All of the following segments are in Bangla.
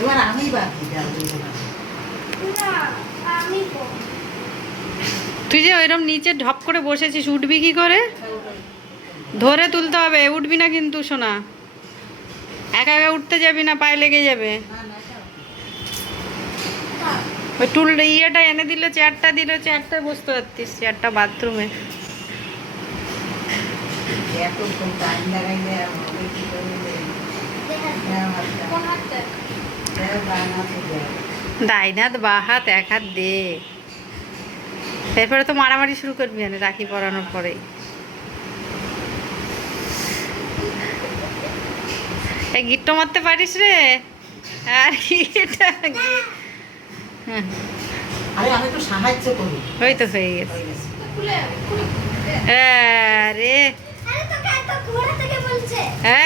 এবার আমি বাকি তুই যে ওইরকম নিচে ঢপ করে বসেছিস উঠবি কি করে? ধরে তুলতে হবে উঠবি না কিন্তু সোনা। একা একা উঠতে যাবি না পায়ে লেগে যাবে। ওই টুল ইয়েটা এনে দিল চেয়ারটা দিল চেয়ারটা বসতে পারতিস চেয়ারটা বাথরুমে। ডাইনাত বা হাত এক হাত দে। এরপরে তো মারামারি শুরু করবি না রাখি পরানোর পরে। গিট্টো মারতে পারিস রে? আর ওই তো হয়ে গেছে। আরে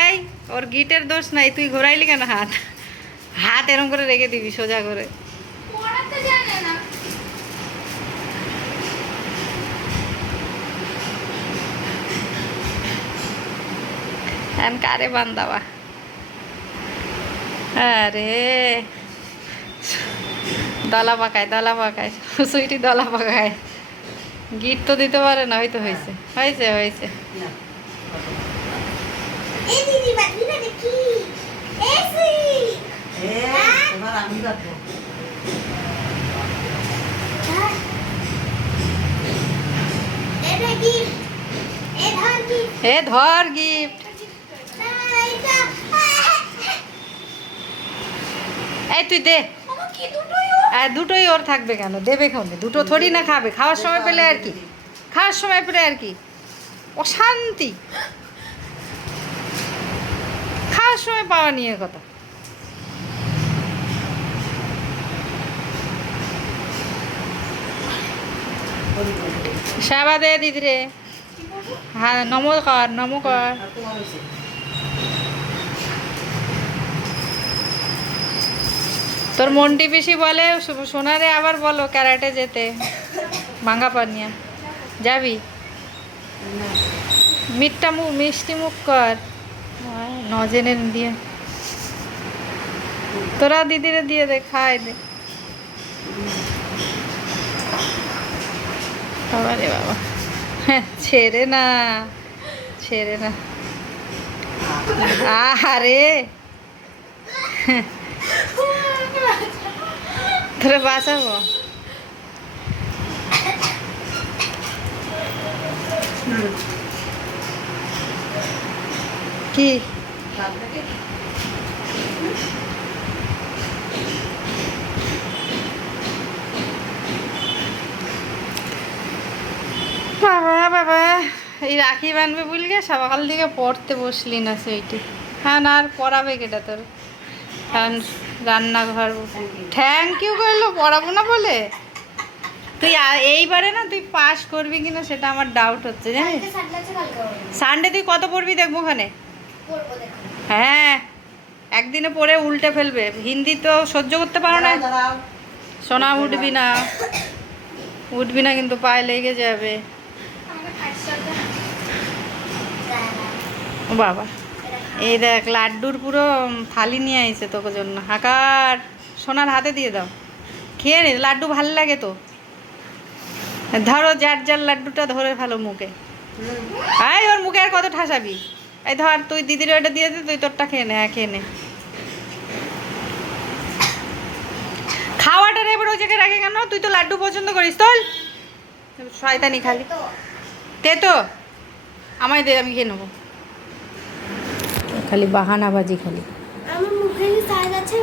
এই ওর গিটের দোষ নাই তুই ঘোরাইলি কেন হাত? হাত এরম করে রেখে দিবি, সোজা করে। না এখন কারে বান্দাবা আরে। দলা পাকায় দলা পাকায়, সুইটি দলা পাকায়। গিট তো দিতে পারে না, হয়তো হয়েছে। হয়েছে হয়েছে না, এই দিদি বাদি না দেখি এসি এ, এবার আমি বাঁধবো। এ ধর গিফট এই তুই দে। দুটোই ওর থাকবে কেন? দেবে কেন দুটো থরি না খাবে? খাওয়ার সময় পেলে আর কি? খাওয়ার সময় পেলে আর কি? অশান্তি। খাওয়ার সময় পাওয়া নিয়ে কথা করি, করি, করি। সেবা দে দিদি রে হ্যাঁ নমো কর নমো কর? তোর মন্টি পিসি বলে সোনারে আবার বলো ক্যারাটে যেতে, ভাঙ্গা পানিয়া যাবি? মিটটা মুখ মিষ্টি মুখ কর। নজেনে দিয়ে। তোরা দিদিরে দিয়ে দে, খায় দে। বাবা বাবা। হ্যাঁ ছেড়ে না ছেড়ে না। আরে তোরা বাঁচাবো? কি? বাবা বাবা। এই রাখি বানবে বলগে সকাল থেকে পড়তে বসলি না সেইটি। হ্যাঁ না আর পড়াবে কেটা তোর? কারণ রান্নাঘর থ্যাংক ইউ করল পড়াবো না বলে? তুই এইবারে না তুই পাস করবি কিনা সেটা আমার ডাউট হচ্ছে জানিস? সানডে তুই কত পড়বি দেখব ওখানে? হ্যাঁ একদিনে পড়ে উল্টে ফেলবে। হিন্দি তো সহ্য করতে পারো না। সোনা উঠবি না। উঠবি না কিন্তু পায়ে লেগে যাবে। বাবা। এই দেখ, লাড্ডুর পুরো থালি নিয়ে আইছে তোকে জন্য। হাকার, সোনার হাতে দিয়ে দাও। খেয়ে নে, লাড্ডু ভালো লাগে তো। ধরো যার যার লাড্ডুটা ধরে ফেলো মুখে। আয় ওর মুখে আর কত ঠাসাবি? এই ধর, তুই দিদির ওটা দিয়ে দে, তুই তোরটা খেয়ে নে হ্যাঁ খেয়ে নে। খাওয়াটা রে এবার ওই জায়গায় রাখে কেন? তুই তো লাড্ডু পছন্দ করিস, তোল। শয়তানি খালি। তে তো আমায় দে, আমি খেয়ে নেব। খালি বাহানাবাজি খালি। আমার মুখে কি আছে